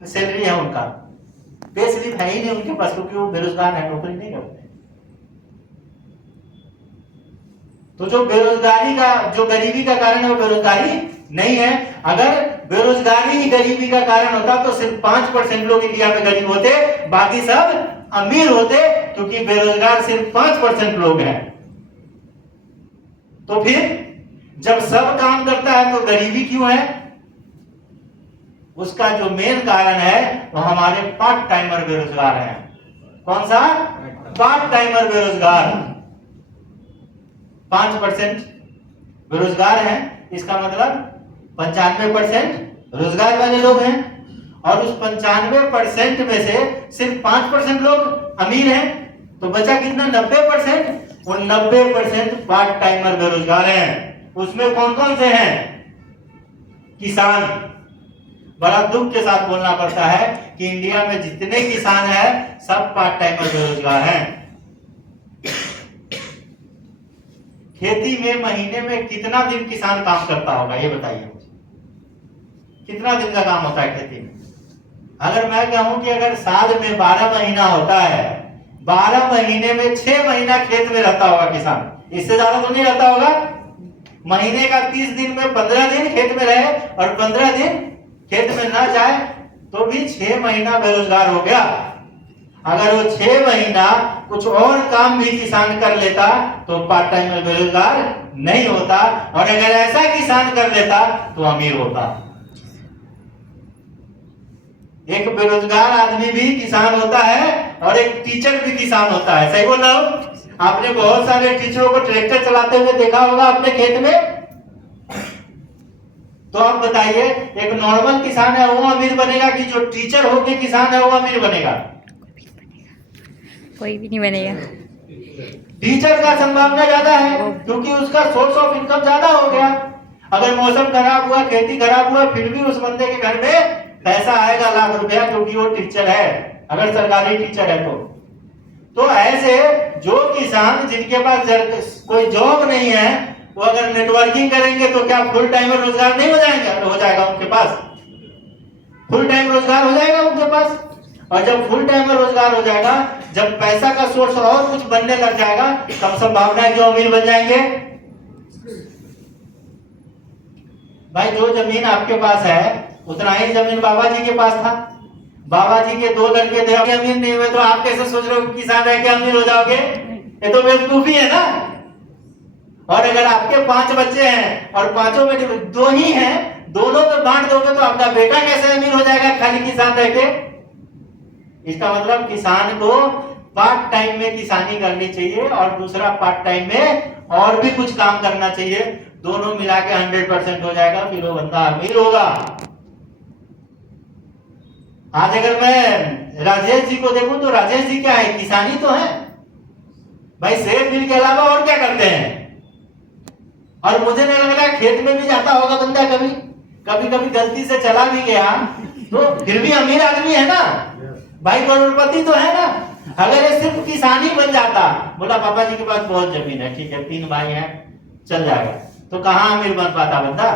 Salary है उनका, pay slip है ही नहीं उनके पास, क्योंकि वो बेरोजगार है, नौकरी नहीं करते। तो जो बेरोजगारी का, जो गरीबी का कारण है वो बेरोजगारी नहीं है। अगर बेरोजगारी ही गरीबी का कारण होता तो सिर्फ 5% लोग इंडिया में गरीब होते, बाकी सब अमीर होते, क्योंकि बेरोजगार सिर्फ 5% लोग हैं। तो फिर जब सब काम करता है तो गरीबी क्यों है? उसका जो मेन कारण है वो हमारे पार्ट टाइमर बेरोजगार हैं। कौन सा? पार्ट टाइमर बेरोजगार। 5% बेरोजगार हैं, इसका मतलब 95% रोजगार वाले लोग हैं, और उस 95% में से सिर्फ 5% लोग अमीर हैं, तो बचा कितना? 90%। और 90% पार्ट टाइमर बेरोजगार हैं। उसमें कौन कौन से हैं? किसान। बड़ा दुख के साथ बोलना पड़ता है कि इंडिया में जितने किसान हैं सब पार्ट टाइमर बेरोजगार हैं। खेती में महीने में कितना दिन किसान काम करता होगा, ये बताइए मुझे। कितना दिन का काम होता है खेती में? अगर मैं कहूं कि अगर साल में 12 महीना होता है, 12 महीने में 6 महीना खेत में रहता होगा किसान, इससे ज्यादा तो नहीं रहता होगा। महीने का 30 दिन में 15 दिन खेत में रहे और 15 दिन खेत में ना जाए तो भी 6 महीना बेरोजगार हो गया। अगर वो 6 महीना कुछ और काम भी किसान कर लेता तो पार्ट टाइम में बेरोजगार नहीं होता, और अगर ऐसा किसान कर लेता तो अमीर होता। एक बेरोजगार आदमी भी किसान होता है और एक टीचर भी किसान होता है। सही बोल रहा हूं? आपने बहुत सारे टीचरों को ट्रैक्टर चलाते हुए देखा होगा अपने खेत में। तो आप बताइए, एक नॉर्मल किसान है वो अमीर बनेगा कि जो टीचर होके किसान है वो अमीर बनेगा? कोई भी नहीं बनेगा। टीचर का संभावना ज्यादा है क्योंकि उसका सोर्स ऑफ इनकम ज्यादा हो गया। अगर मौसम खराब हुआ, खेती खराब हुआ, फिर भी उस बंदे के घर में पैसा आएगा लाख रुपया, क्योंकि वो टीचर है, अगर सरकारी टीचर है तो ऐसे जो किसान जिनके पास कोई जॉब नहीं है, वो अगर नेटवर्किंग करेंगे तो क्या फुल टाइम रोजगार नहीं हो जाएगा? हो जाएगा उनके पास, फुल टाइम रोजगार हो जाएगा उनके पास। और जब फुल टाइम रोजगार हो जाएगा, जब पैसा का सोर्स और कुछ बनने लग जाएगा, तब संभावना है कि अमीर बन जाएंगे। भाई जो जमीन आपके पास है उतना ही जमीन बाबा जी के पास था। बाबा जी के 2 लड़के थे, अमीर नहीं हुए, तो आप कैसे सोच रहे हो किसान रह के अमीर हो जाओगे? ये तो बेवकूफी है ना। और अगर आपके 5 बच्चे हैं और 5 में 2 ही हैं, दोनों में बांट दोगे तो आपका बेटा कैसे अमीर हो जाएगा खाली किसान रह के? इसका मतलब किसान को पार्ट टाइम में किसानी करनी चाहिए और दूसरा पार्ट टाइम में और भी कुछ काम करना चाहिए। दोनों मिला के 100% हो जाएगा, फिर वो बंदा अमीर होगा। आज अगर मैं राजेश जी को देखूं तो राजेश जी क्या है? किसानी तो है भाई, सेब मिल के अलावा और क्या करते हैं? और मुझे नहीं लग रहा खेत में भी जाता होगा बंदा, कभी कभी गलती से चला भी गया तो फिर भी अमीर आदमी है ना भाई, करोड़पति तो है ना। अगर ये सिर्फ किसानी बन जाता, बोला पापा जी के पास बहुत जमीन है, ठीक है 3 भाई हैं, चल जाएगा, तो कहां अमीर बन पाता बंदा?